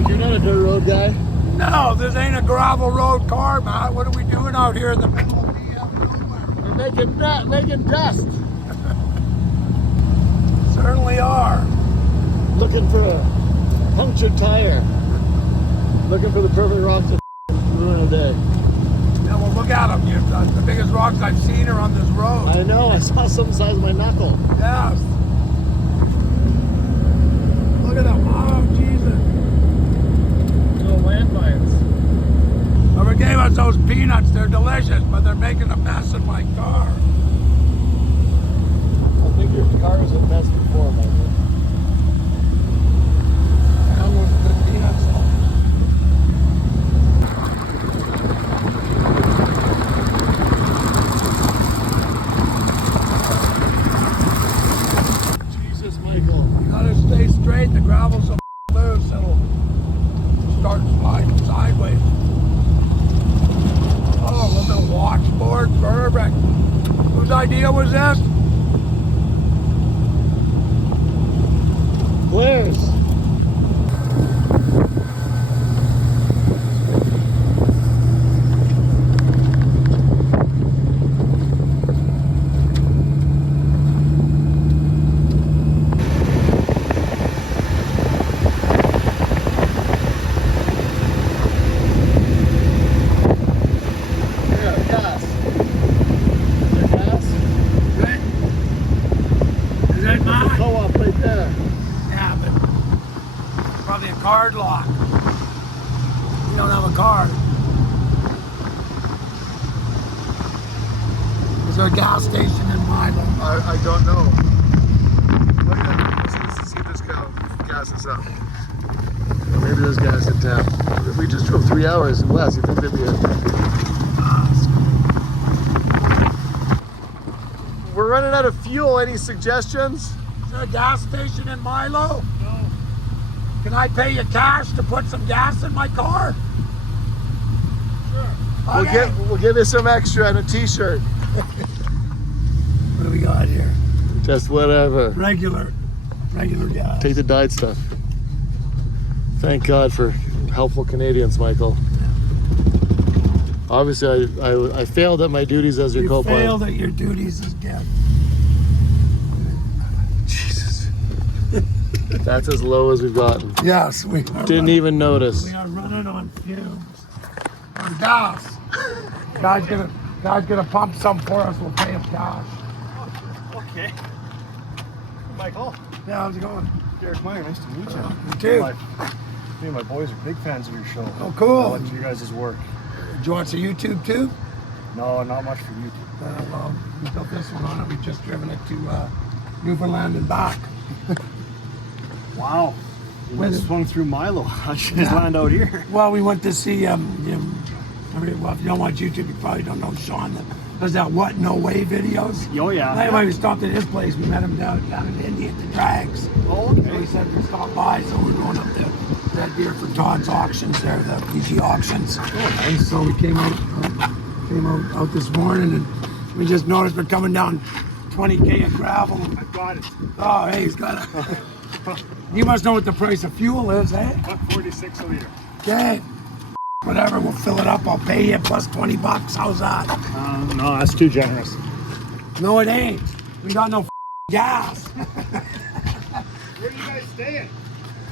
Mike, you're not a dirt road guy? No, this ain't a gravel road car, Matt. What are we doing out here in the middle of nowhere? We're making dust. Certainly are. Looking for a punctured tire. Looking for the perfect rocks to ruin a day. Yeah, well, look at them. The biggest rocks I've seen are on this road. I know, I saw some the size of my knuckle. Yes. Look at them. Oh, Jesus. Little landmines. Whoever gave us those peanuts, they're delicious, but they're making a mess in my car. I think your car was a mess before, Michael. Hell with the peanuts. Jesus, Michael. You gotta stay straight. The gravel's so loose, it'll start sliding sideways. Oh, a little washboard, perfect. Whose idea was this? Blair's. Card lock. We don't have a card. Is there a gas station in Milo? I don't know. Wait a minute. Let's see if this gas is up. Maybe there's gas in town. If we just drove 3 hours west, you think there'd be a... We're running out of fuel. Any suggestions? Is there a gas station in Milo? Can I pay you cash to put some gas in my car? Sure. Okay. We'll give you some extra and a t-shirt. What do we got here? Just whatever. Regular gas. Take the dyed stuff. Thank God for helpful Canadians, Michael. Obviously, I failed at my duties as your co-pilot. You failed at your duties as guest. Jesus. That's as low as we've gotten. Yes, we didn't even notice. We are running on fumes. On gas. Guy's gonna pump some for us. We'll pay him cash. Okay. Michael. Yeah, how's it going? Derek Meyer, nice to meet you. You too. Me and my boys are big fans of your show. Oh, cool. I like you guys' work. Do you watch the YouTube too? No, not much for YouTube. Well, we built this one on it. We've just driven it to Newfoundland and back. Wow. You guys swung through Milo. How'd you guys land out here? Well, we went to see, well, if you don't watch YouTube, you probably don't know Sean. Does that What No Way videos? Oh, yeah. Anyway, we stopped at his place. We met him down in India at the Drags. Oh, okay. So he said we'd stop by, so we're going up to Red Deer for Todd's auctions there, the PG auctions. Oh, nice. So we came out this morning, and we just noticed we're coming down 20K of gravel. I got it. Oh, hey, he's got it. You must know what the price of fuel is, eh? $1.46 a liter. Okay. Whatever, we'll fill it up. I'll pay you plus $20. How's that? No, that's too generous. No, it ain't. We got no gas. Where are you guys staying?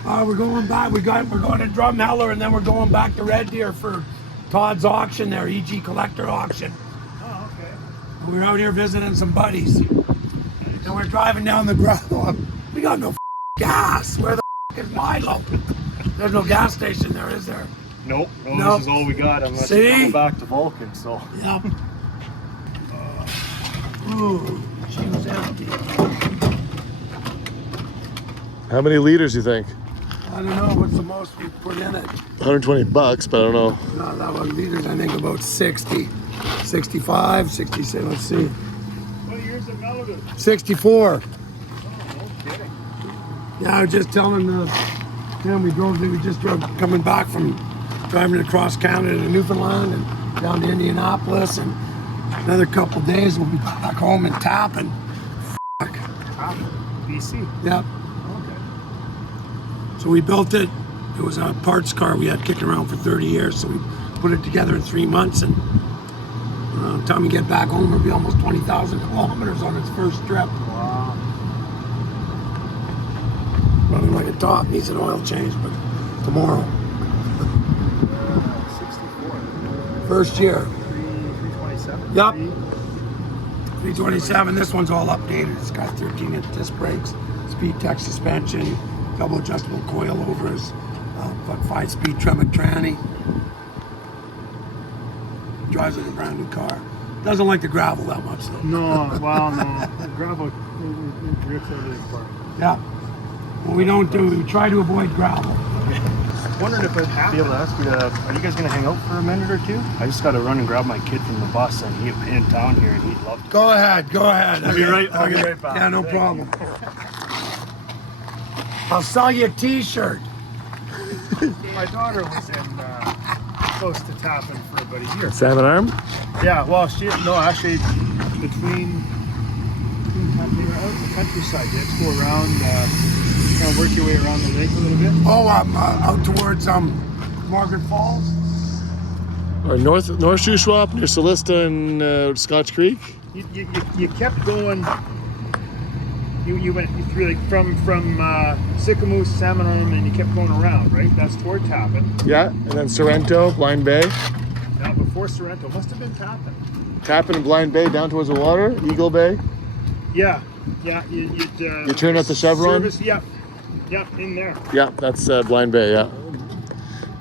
We're going back. We're going to Drumheller, and then we're going back to Red Deer for Todd's auction there, EG Collector auction. Oh, okay. We're out here visiting some buddies. And we're driving down the gravel. We got no gas. Where the is Milo? There's no gas station there, is there? Nope. No, this is all we got unless See? you're going back to Vulcan, so. Yep. Ooh, she was empty. How many liters do you think? I don't know. What's the most we put in it? $120, but I don't know. No, that was liters. I think about 60. 65, 66. Let's see. What year's it melted? 64. Oh, no kidding. Yeah, I was just telling him we just drove coming back from driving across Canada to Newfoundland and down to Indianapolis, and another couple days we'll be back home in Tappan. BC. Yep. Okay. So we built it It was a parts car we had kicking around for 30 years, so we put it together in 3 months, and time we get back home, it'll be almost 20,000 kilometers on its first trip. Wow. Running like a top, needs an oil change, but tomorrow. 64. First year. 327. Yup. 327. This one's all updated. It's got 13-inch disc brakes, speed tech suspension, double adjustable coilovers, 5-speed Tremor tranny. Drives like a brand new car. Doesn't like the gravel that much though. No, well, no. The gravel it drifts everything apart. Yeah. What we don't do, we try to avoid gravel. Wondering if I'd be able to ask you, are you guys going to hang out for a minute or two? I just got to run and grab my kid from the bus, and he's in town here, and he'd love to. Go ahead. I'll be right back. Yeah, no problem. I'll sell you a t-shirt. My daughter was in close to Tappan for about a year. Salmon arm? Yeah, well, actually, between out in the countryside, you have to go around, kind of work your way around the lake a little bit. Oh, out towards Margaret Falls. Or North Shuswap near Solista and Scotch Creek? You kept going. You went through like from Sycamoose, Salmon Arm, and you kept going around, right? That's toward Tappan. Yeah, and then Sorrento, Blind Bay. Now before Sorrento, must have been Tappan. Tappan and Blind Bay down towards the water, Eagle Bay. Yeah. You turn at the Chevron? Service, yeah, in there. Yeah, that's Blind Bay, yeah.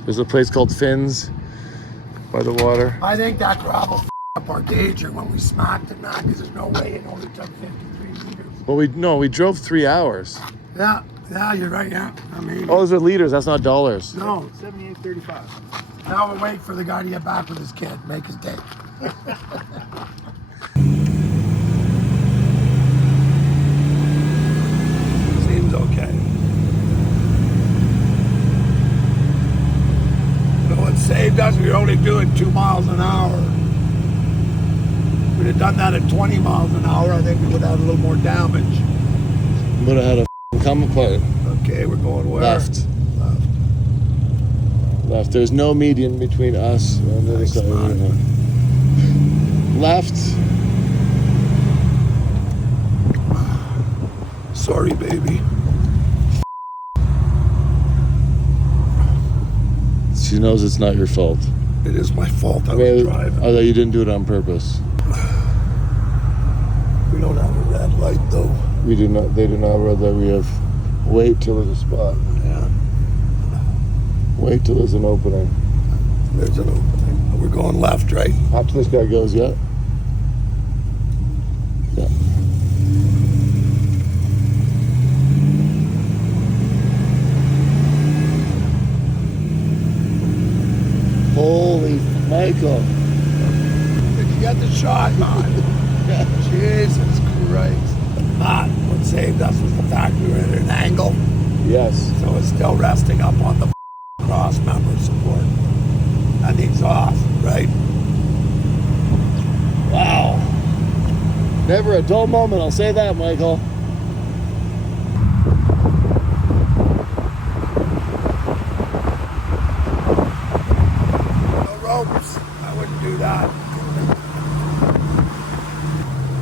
There's a place called Finn's by the water. I think that gravel up our gauger when we smacked it, man, because there's no way it only took 53 liters. Well, we drove 3 hours. Yeah, you're right, yeah. I mean, Oh, those are liters, that's not dollars. no. 78.35. Now we'll wait for the guy to get back with his kid, make his day. Seems okay. You know what saved us? We were only doing 2 miles an hour. If we'd have done that at 20 miles an hour, I think we would have had a little more damage. Would have had a come apart. Okay, we're going where? Left. Left. There's no median between us and the other side. man. Left. Sorry, baby. She knows it's not your fault. It is my fault I was Well, driving. although you didn't do it on purpose. We don't have a red light though. We do not. They do not. Rather, we have. Wait till there's a spot. Yeah, Wait till there's an opening. there's an opening. We're going left, right? After this guy goes, yeah. Yeah. Holy Michael. Did you get the shot, man? Jesus Christ. Not what saved us was the fact we were at an angle, Yes. so it's still resting up on the cross member support and the exhaust, right? Wow. Never a dull moment, I'll say that, Michael. No ropes. I wouldn't do that.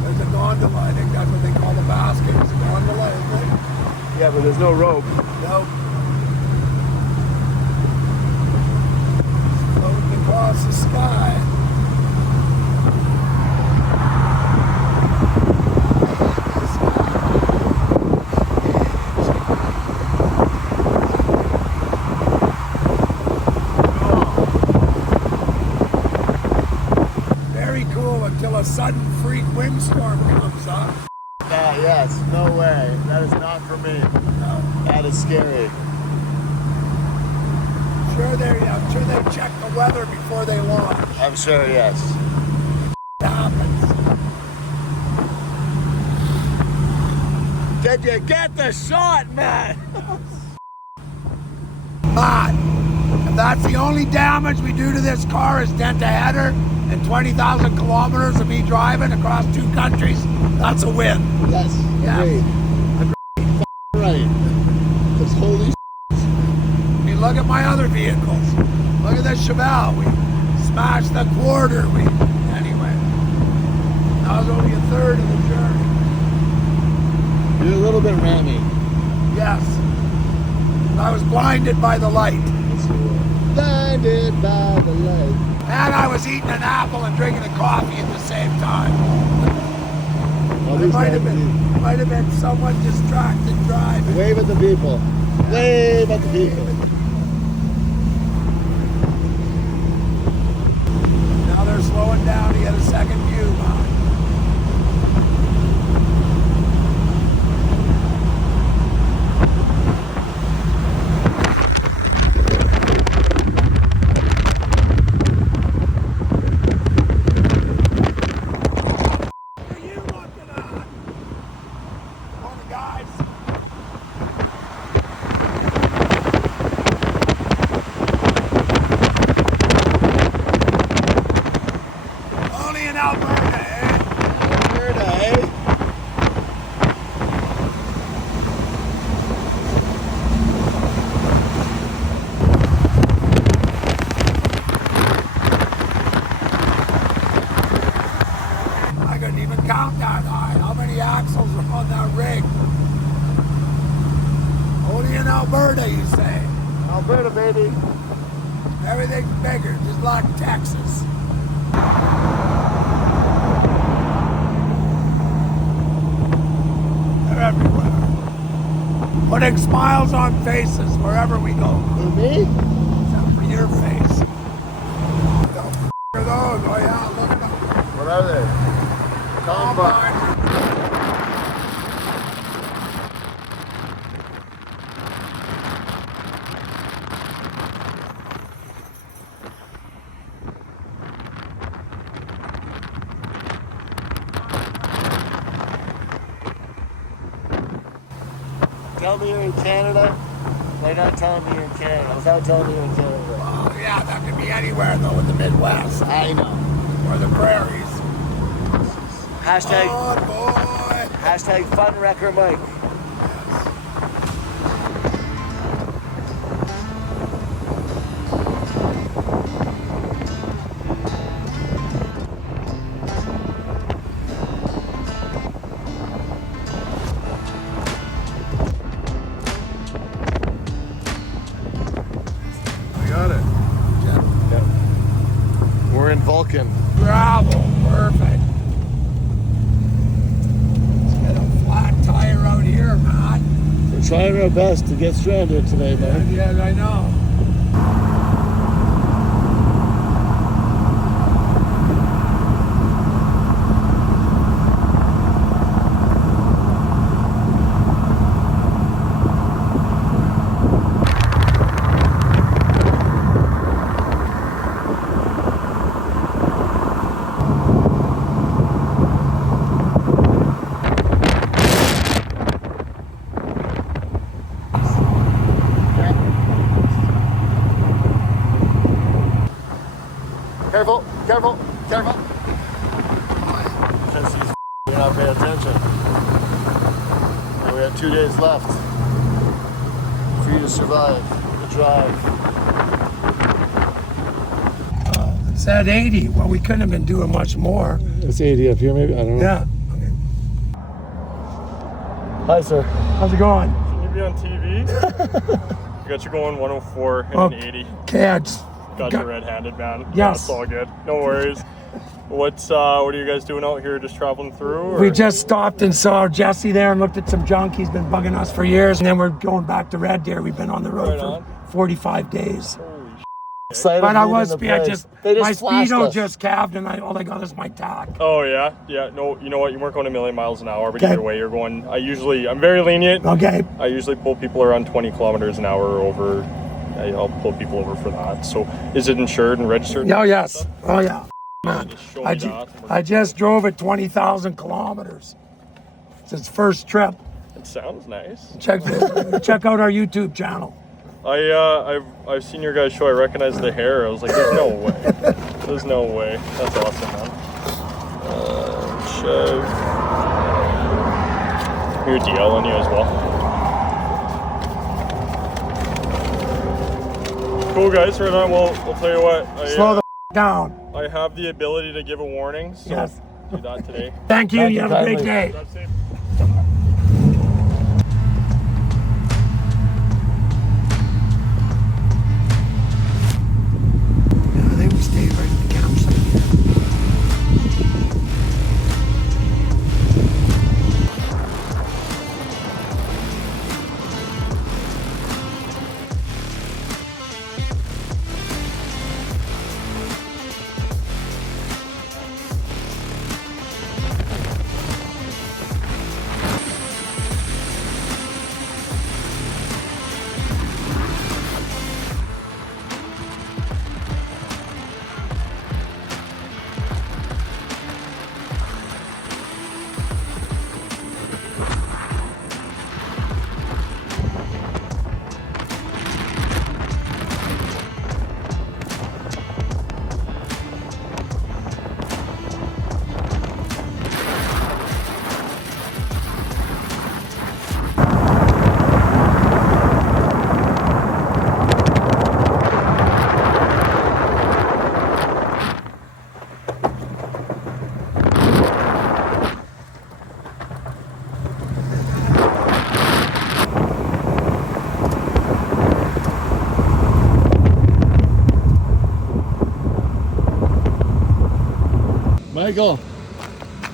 There's a gondola. I think that's what they call the basket. It's a gondola, isn't it? Yeah, but there's no rope. Nope. Floating across the sky. Very cool until a sudden freak windstorm comes up. Yes, no way. That is not for me. That is scary. I'm sure they check the weather before they launch. I'm sure, yes. It happens. Did you get the shot, man? But if that's the only damage we do to this car is dent a header and 20,000 kilometers of me driving across 2 countries, that's a win. Yes. Yeah. Agreed. Right. Because holy look at my other vehicles. Look at the Chevelle. We smashed the quarter. Anyway, that was only a third of the journey. You're a little bit rammy. Yes. I was blinded by the light. Blinded by the light. And I was eating an apple and drinking a coffee at the same time. Well, It might have been someone distracted driving. Wave at the people. Wave at the people. Now they're slowing down to get a second view, man. Only in Alberta, eh? Alberta, eh? I couldn't even count that high. How many axles are on that rig? Only in Alberta, you say? Alberta, baby. Everything's bigger, just like Texas. They're everywhere. Putting smiles on faces wherever we go. Who, me? Except for your face. The f*** are those? Oh yeah, look at them. What are they? Combine. Tell me you're in Canada. They're not telling me you're in Canada. Without telling me you're in Canada. Oh yeah, that could be anywhere though in the Midwest. I know. Or the prairies. Hashtag, Oh boy. hashtag fun wrecker Mike. Got it. Yep. We're in Vulcan. Gravel, perfect. Let's get a flat tire out here, man. We're trying our best to get stranded today, man. Yeah, I know. Careful, careful, careful. Because he's not paying attention. And we have 2 days left for you to survive the drive. It said 80. Well, we couldn't have been doing much more. It's 80 up here, maybe? I don't know. Yeah. Hi, sir. How's it going? Can you be on TV? You got you going 104 and Oh. an 80. Kids. Got you red-handed, man. Yes. Yeah, it's all good. No worries. What are you guys doing out here? Just traveling through? Or? We just stopped and saw Jesse there and looked at some junk. He's been bugging us for years. And then we're going back to Red Deer. We've been on the road Right for on. 45 days. Holy Excited But I leaving was, the I place. just, They my flashed speedo us. just calved and all I got is my tack. Oh yeah, yeah. No, you know what? You weren't going a million miles an hour, but Okay. either way, you're going. I'm very lenient. Okay. I usually pull people around 20 kilometers an hour over. I'll pull people over for that. So, is it insured and registered? Oh, yes. Oh, yeah. Man, Just show me that. I just drove it 20,000 kilometers. It's his first trip. It sounds nice. Check out our YouTube channel. I've seen your guys' show. I recognize the hair. I was like, there's no way. There's no way. That's awesome, man. Chev. Your DL on you as well. Cool, guys. Right on. Well, I'll tell you what. Slow the down. I have the ability to give a warning, so Yes. do that today. Thank you. You have a great kindly. day. That's safe. I think we stayed right at the campsite.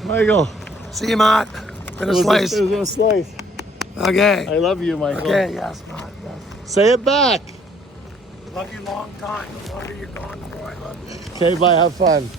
Michael. See you, Matt. Been a slice. It was a slice. Okay. I love you, Michael. Okay, yes, Matt. Yes. Say it back. Love you long time. The longer you're gone, the more I love you. Okay, bye. Have fun.